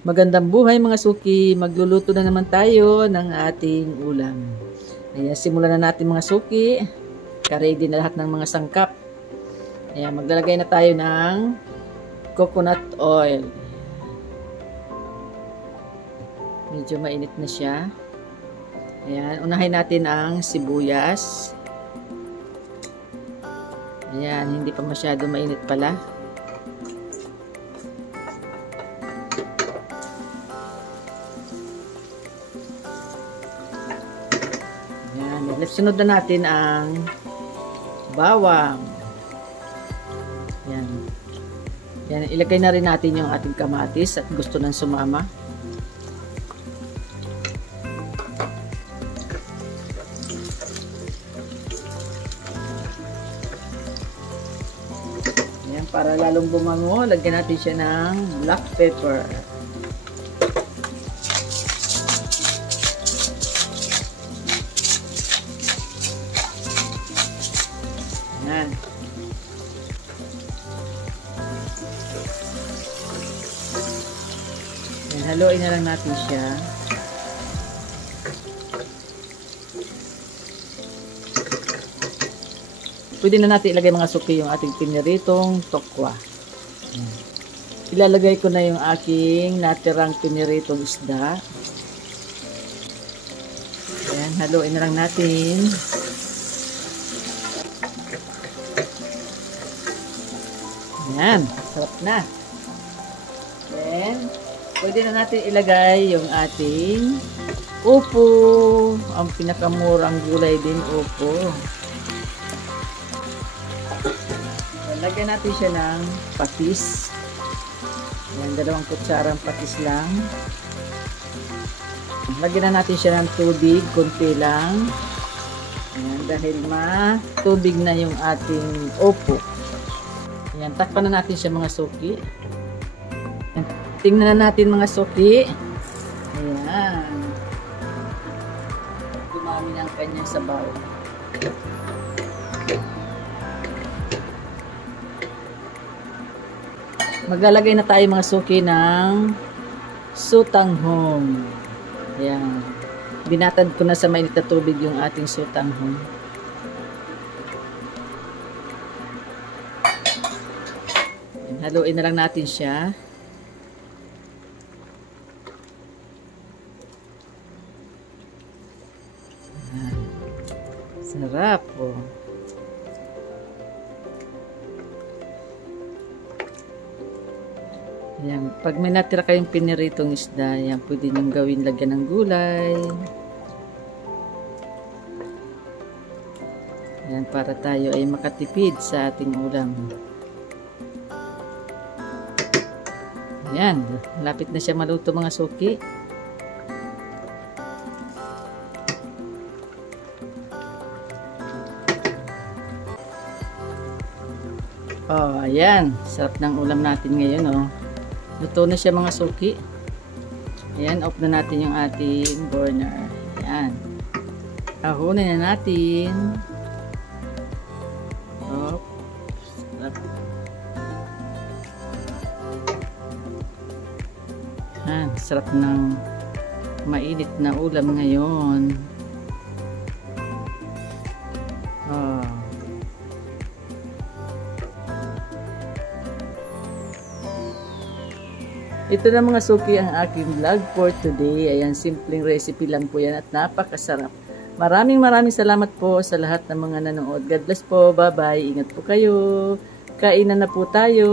Magandang buhay mga suki, magluluto na naman tayo ng ating ulam. Ayan, simulan na natin mga suki. Ka-ready na lahat ng mga sangkap. Ayan, maglalagay na tayo ng coconut oil. Medyo mainit na siya. Ayan, unahin natin ang sibuyas. Ayan, hindi pa masyado mainit pala. Sunod na natin ang bawang. Yan. Yan, ilagay na rin natin yung ating kamatis at gusto nang sumama. Yan, para lalong bumango, lagyan natin siya ng black pepper. Yan. Yan, haluin na lang natin siya. Pwede na natin ilagay mga suki yung ating piniritong tokwa. Yan. Ilalagay ko na yung aking natirang piniritong isda. Yan, haluin na lang natin. Yan, sarap na. Then, pwede na natin ilagay yung ating upo. Ang pinakamurang gulay din, upo. Lagyan natin siya ng patis. Yan, 2 kutsarang patis lang. Lagyan na natin siya ng tubig, konti lang. Yan, dahil matubig na yung ating upo. Ayan, takpan na natin siya mga suki. Ayan, tingnan na natin mga suki. Ayan. Dumami na ang kanyang sabaw. Maglalagay na tayo mga suki ng sutanghong. Ayan. Binatad ko na sa mainit na tubig yung ating sutanghong. Haluin na lang natin siya. Sarap po. Ayan. Pag may natira kayong piniritong isda, ayan, pwede niyong gawin lagyan ng gulay. Ayan, para tayo ay makatipid sa ating ulam. Ayan, lapit na siya maluto mga suki. Oh, ayan. Sarap ng ulam natin ngayon, oh. Luto na siya mga suki. Ayan, off na natin yung ating burner. Ayan. Ahunin na natin. Off. Sarap. Sarap ng mainit na ulam ngayon. Oh. Ito na mga suki ang aking vlog for today. Ayan, simpleng recipe lang po yan at napakasarap. Maraming salamat po sa lahat ng mga nanood. God bless po. Bye-bye. Ingat po kayo. Kainan na po tayo.